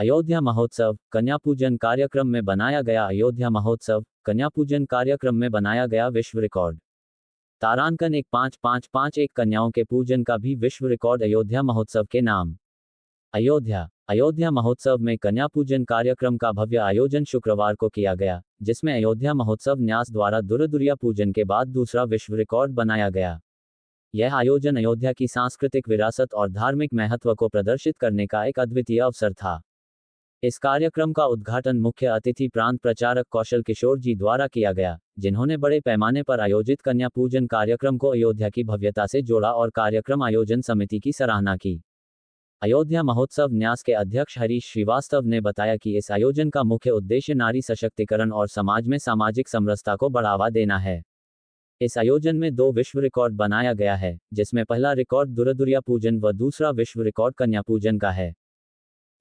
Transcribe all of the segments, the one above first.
अयोध्या महोत्सव कन्या पूजन कार्यक्रम में बनाया गया अयोध्या महोत्सव कन्या पूजन कार्यक्रम में बनाया गया विश्व रिकॉर्ड। तारांकन 1555 कन्याओं के पूजन का भी विश्व रिकॉर्ड अयोध्या महोत्सव के नाम। अयोध्या महोत्सव में कन्या पूजन कार्यक्रम का भव्य आयोजन शुक्रवार को किया गया, जिसमें अयोध्या महोत्सव न्यास द्वारा दुर्दुरिया पूजन के बाद दूसरा विश्व रिकॉर्ड बनाया गया। यह आयोजन अयोध्या की सांस्कृतिक विरासत और धार्मिक महत्व को प्रदर्शित करने का एक अद्वितीय अवसर था। इस कार्यक्रम का उद्घाटन मुख्य अतिथि प्रांत प्रचारक कौशल किशोर जी द्वारा किया गया, जिन्होंने बड़े पैमाने पर आयोजित कन्या पूजन कार्यक्रम को अयोध्या की भव्यता से जोड़ा और कार्यक्रम आयोजन समिति की सराहना की। अयोध्या महोत्सव न्यास के अध्यक्ष हरीश श्रीवास्तव ने बताया कि इस आयोजन का मुख्य उद्देश्य नारी सशक्तिकरण और समाज में सामाजिक समरसता को बढ़ावा देना है। इस आयोजन में 2 विश्व रिकॉर्ड बनाया गया है, जिसमें पहला रिकॉर्ड दुर्दुरिया पूजन व दूसरा विश्व रिकॉर्ड कन्या पूजन का है।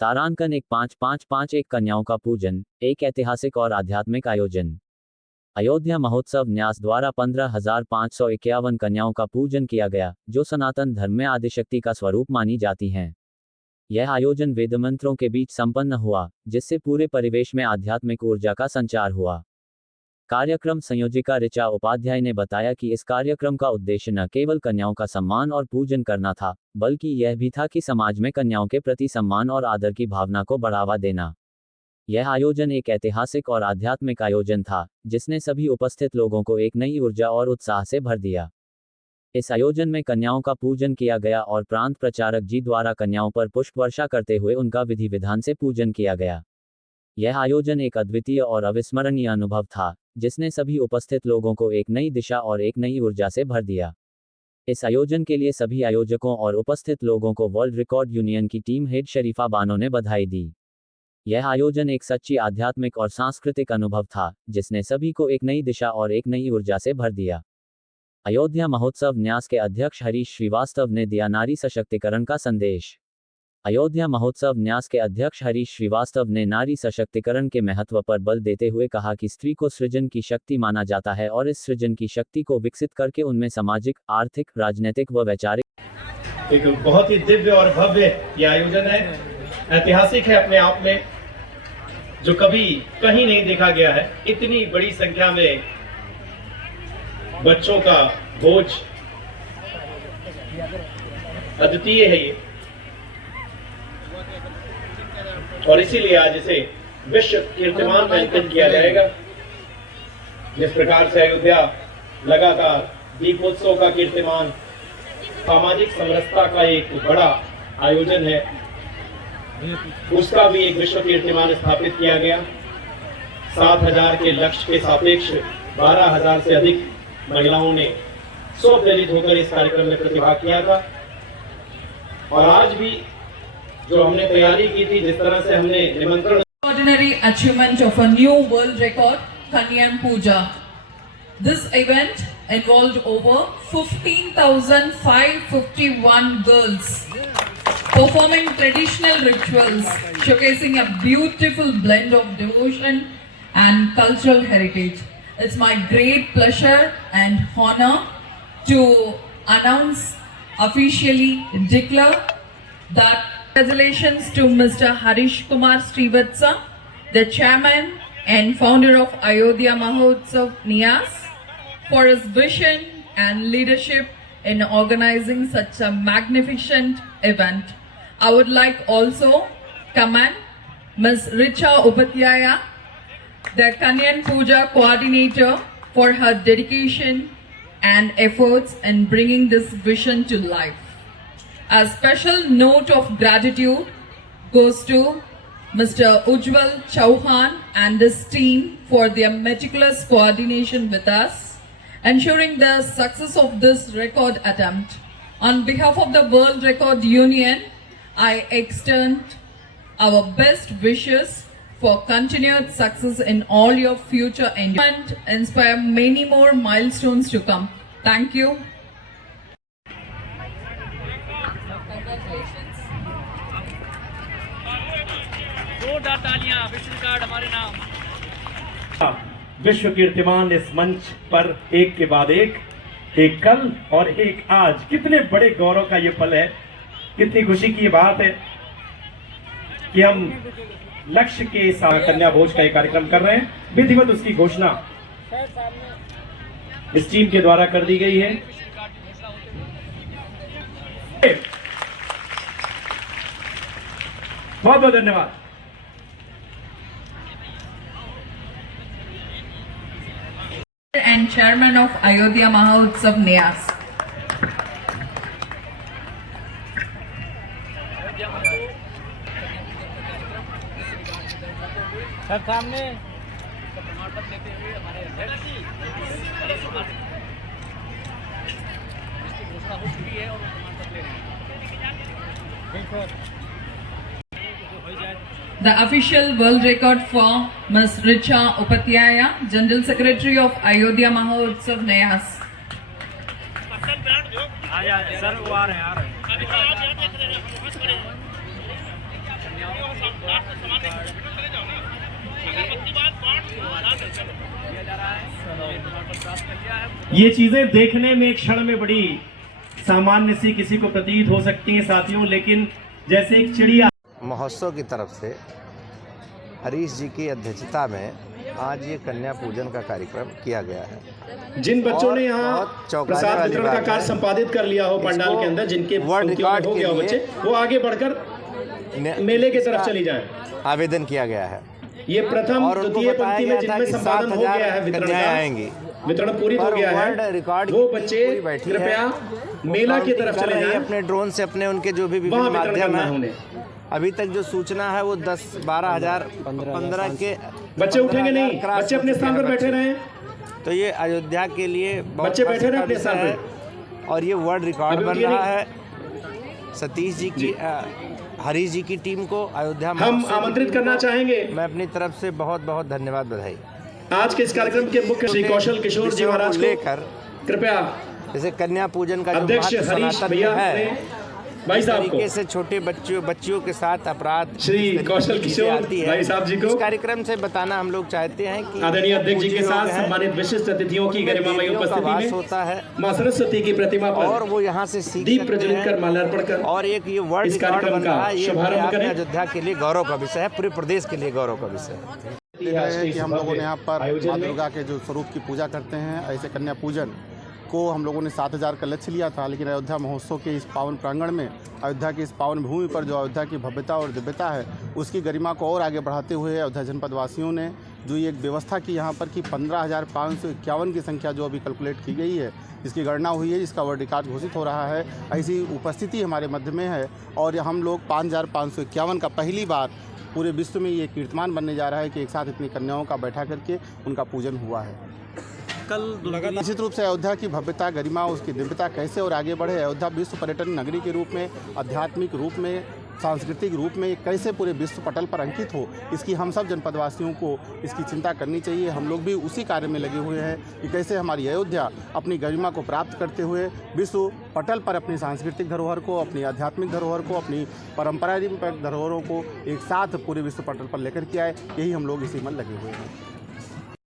तारांकन 1555 कन्याओं का पूजन, एक ऐतिहासिक और आध्यात्मिक आयोजन। अयोध्या महोत्सव न्यास द्वारा 15,551 कन्याओं का पूजन किया गया, जो सनातन धर्म में आदिशक्ति का स्वरूप मानी जाती हैं। यह आयोजन वेदमंत्रों के बीच संपन्न हुआ, जिससे पूरे परिवेश में आध्यात्मिक ऊर्जा का संचार हुआ। कार्यक्रम संयोजिका ऋचा उपाध्याय ने बताया कि इस कार्यक्रम का उद्देश्य न केवल कन्याओं का सम्मान और पूजन करना था, बल्कि यह भी था कि समाज में कन्याओं के प्रति सम्मान और आदर की भावना को बढ़ावा देना। यह आयोजन एक ऐतिहासिक और आध्यात्मिक आयोजन था, जिसने सभी उपस्थित लोगों को एक नई ऊर्जा और उत्साह से भर दिया। इस आयोजन में कन्याओं का पूजन किया गया और प्रांत प्रचारक जी द्वारा कन्याओं पर पुष्प वर्षा करते हुए उनका विधि विधान से पूजन किया गया। यह आयोजन एक अद्वितीय और अविस्मरणीय अनुभव था, जिसने सभी उपस्थित लोगों को एक नई दिशा और एक नई ऊर्जा से भर दिया। इस आयोजन के लिए सभी आयोजकों और उपस्थित लोगों को वर्ल्ड रिकॉर्ड यूनियन की टीम हेड शरीफा बानो ने बधाई दी। यह आयोजन एक सच्ची आध्यात्मिक और सांस्कृतिक अनुभव था, जिसने सभी को एक नई दिशा और एक नई ऊर्जा से भर दिया। अयोध्या महोत्सव न्यास के अध्यक्ष हरीश श्रीवास्तव ने दिया नारी सशक्तिकरण का संदेश। अयोध्या महोत्सव न्यास के अध्यक्ष हरीश श्रीवास्तव ने नारी सशक्तिकरण के महत्व पर बल देते हुए कहा कि स्त्री को सृजन की शक्ति माना जाता है और इस सृजन की शक्ति को विकसित करके उनमें सामाजिक, आर्थिक, राजनीतिक व वैचारिक एक बहुत ही दिव्य और भव्य ये आयोजन है, ऐतिहासिक है अपने आप में, जो कभी कहीं नहीं देखा गया है। इतनी बड़ी संख्या में बच्चों का भोज अद्वितीय है ये, और इसीलिए आज इसे विश्व कीर्तिमान में अंकित किया जाएगा। जिस प्रकार से अयोध्या लगातार दीपोत्सव का कीर्तिमान, सामाजिक समरसता का एक बड़ा आयोजन है, उसका भी एक विश्व कीर्तिमान स्थापित किया गया। 7,000 के लक्ष्य के सापेक्ष 12,000 से अधिक महिलाओं ने स्वप्रेरित होकर इस कार्यक्रम में प्रतिभाग किया था। और आज भी जो हमने तैयारी की थी, जिस तरह से हमने निमंत्रण Extraordinary achievement of a new world record, Kanyan Puja. This event involved over 15,551 girls performing traditional rituals, showcasing a beautiful blend of devotion and cultural heritage. It's my great pleasure and honor to announce, officially declare that congratulations to Mr. Harish Kumar Srivatsa, the chairman and founder of Ayodhya Mahotsav Nias, for his vision and leadership in organizing such a magnificent event. I would like also commend Ms. Richa Upadhyaya, the Kanyan Puja coordinator, for her dedication and efforts in bringing this vision to life. A special note of gratitude goes to Mr. Ujjwal Chauhan and his team for their meticulous coordination with us, ensuring the success of this record attempt. On behalf of the World Record Union, I extend our best wishes for continued success in all your future endeavors and inspire many more milestones to come. Thank you. जोरदार तालियां, विश्व record हमारे नाम। विश्व कीर्तिमान इस मंच पर एक के बाद एक कल और एक आज, कितने बड़े गौरव का ये पल है, कितनी खुशी की ये बात है। कि हम लक्ष्य के साथ कन्या भोज का एक कार्यक्रम कर रहे हैं। विधिवत उसकी घोषणा इस टीम के द्वारा कर दी गई है। बहुत बहुत धन्यवाद। And Chairman of Ayodhya Mahotsav Nyas. Sir सामने प्रमाण पत्र लेते हुए हमारे अध्यक्ष इसकी घोषणा हो चुकी है और प्रमाण पत्र ले रहे हैं। The official world record for Ms. Richa Upatyaya, General Secretary of Ayodhya Mahotsav Nyas. Sir वो आ रहे हैं ये चीजें देखने में एक क्षण में बड़ी सामान्य सी किसी को प्रतीत हो सकती हैं साथियों, लेकिन जैसे एक चिड़िया। महोत्सव की तरफ से हरीश जी की अध्यक्षता में आज ये कन्या पूजन का कार्यक्रम किया गया है। जिन बच्चों ने और यहाँ बहुत चौंकाने प्रसाद वाली वितरण का बात कार्य है, संपादित कर लिया हो पंडाल के अंदर, जिनके वर्ल्ड पंक्तियों में रिकॉर्ड हो के गया हो लिए बच्चे, वो आगे बढ़कर मेले की तरफ चली जाएं। आवेदन किया गया है ये प्रथम और उनको द्वितीय बताया पंक्ति में गया था जिनमें कि संपादन हो गया है 7,000 वितरण कन्याएं का, आएंगी। वितरण पूरी हो गया वर्ल्ड है, रिकॉर्ड वो की बच्चे पूरी बैठी है। कृपया मेला की तरफ चले जाएं। अपने ड्रोन से अपने उनके जो भी वहाँ विभिन्न वितरण माध्यम करना है है, उन्हें। अभी तक जो सूचना है वो 10-12 हजार 15 के बच्चे उठेंगे नहीं, 15,000 क्रॉस बच्चे अपने हो चुके स्थान हैं पर बैठे बच्चे। रहें। तो ये अयोध्या के लिए बहुत बच्चे बैठे गर्व रहे का अपने विषय स्थान है पे। और ये वर्ल्ड रिकॉर्ड अभी बन उठिए रहा नहीं। है। सतीश जी की हरीश जी की टीम को अयोध्या हम महोत्सव की आमंत्रित टीम करना को चाहेंगे मैं अपनी तरफ से बहुत बहुत धन्यवाद बधाई। आज के इस कार्यक्रम के मुख्य श्री कौशल किशोर जी महाराज को लेकर कृपया जैसे कन्या पूजन का जो अध्यक्ष महत्व हरीश सनातन भैया में ने है, भाई साहब तरीके को, से छोटे बच्चियों के साथ अपराध श्री इस तरीके कौशल की चीजें किशोर आती है। भाई साहब जी को, इस कार्यक्रम से बताना हम लोग चाहते हैं कि आदरणीय अध्यक्ष जी के पूज्य साथ लोग हैं, सम्मानित विशिष्ट अतिथियों की उनमें गरिमामयी देवियों का उपस्थिति वास में होता है मां सरस्वती की प्रतिमा और पर वो यहाँ से सीख दीप सकते प्रज्वलित कर हैं। माल्यार्पण कर और एक ये वर्ल्ड इस रिकॉर्ड कार्यक्रम बन का रहा है, ये शुभारंभ अपने आप में करें। अयोध्या के लिए गौरव का विषय है, पूरे प्रदेश के लिए गौरव का विषय है। है कि हम लोगों ने यहाँ पर आयोजन माँ में दुर्गा के जो स्वरूप की पूजा करते हैं, ऐसे कन्या पूजन को हम लोगों ने 7,000 का लक्ष्य लिया था, लेकिन अयोध्या महोत्सव के इस पावन प्रांगण में, अयोध्या की इस पावन भूमि पर जो अयोध्या की भव्यता और दिव्यता है, उसकी गरिमा को और आगे बढ़ाते हुए अयोध्या जनपद वासियों ने जो ये एक व्यवस्था की यहाँ पर कि 15,551 की संख्या जो अभी कैलकुलेट की गई है, जिसकी गणना हुई है, जिसका वर्ल्ड रिकॉर्ड घोषित हो रहा है, ऐसी उपस्थिति हमारे मध्य में है। और हम लोग 5,551 का पहली बार पूरे विश्व में ये कीर्तिमान बनने जा रहा है कि एक साथ इतनी कन्याओं का बैठा करके उनका पूजन हुआ है। कल निश्चित रूप से अयोध्या की भव्यता, गरिमा, उसकी दिव्यता कैसे और आगे बढ़े, अयोध्या विश्व पर्यटन नगरी के रूप में, आध्यात्मिक रूप में, सांस्कृतिक रूप में कैसे पूरे विश्व पटल पर अंकित हो, इसकी हम सब जनपदवासियों को इसकी चिंता करनी चाहिए। हम लोग भी उसी कार्य में लगे हुए हैं कि कैसे हमारी अयोध्या अपनी गरिमा को प्राप्त करते हुए विश्व पटल पर अपनी सांस्कृतिक धरोहर को, अपनी आध्यात्मिक धरोहर को, अपनी पारंपरिक धरोहरों को एक साथ पूरे विश्व पटल पर लेकर के आए। यही हम लोग इसी में लगे हुए हैं।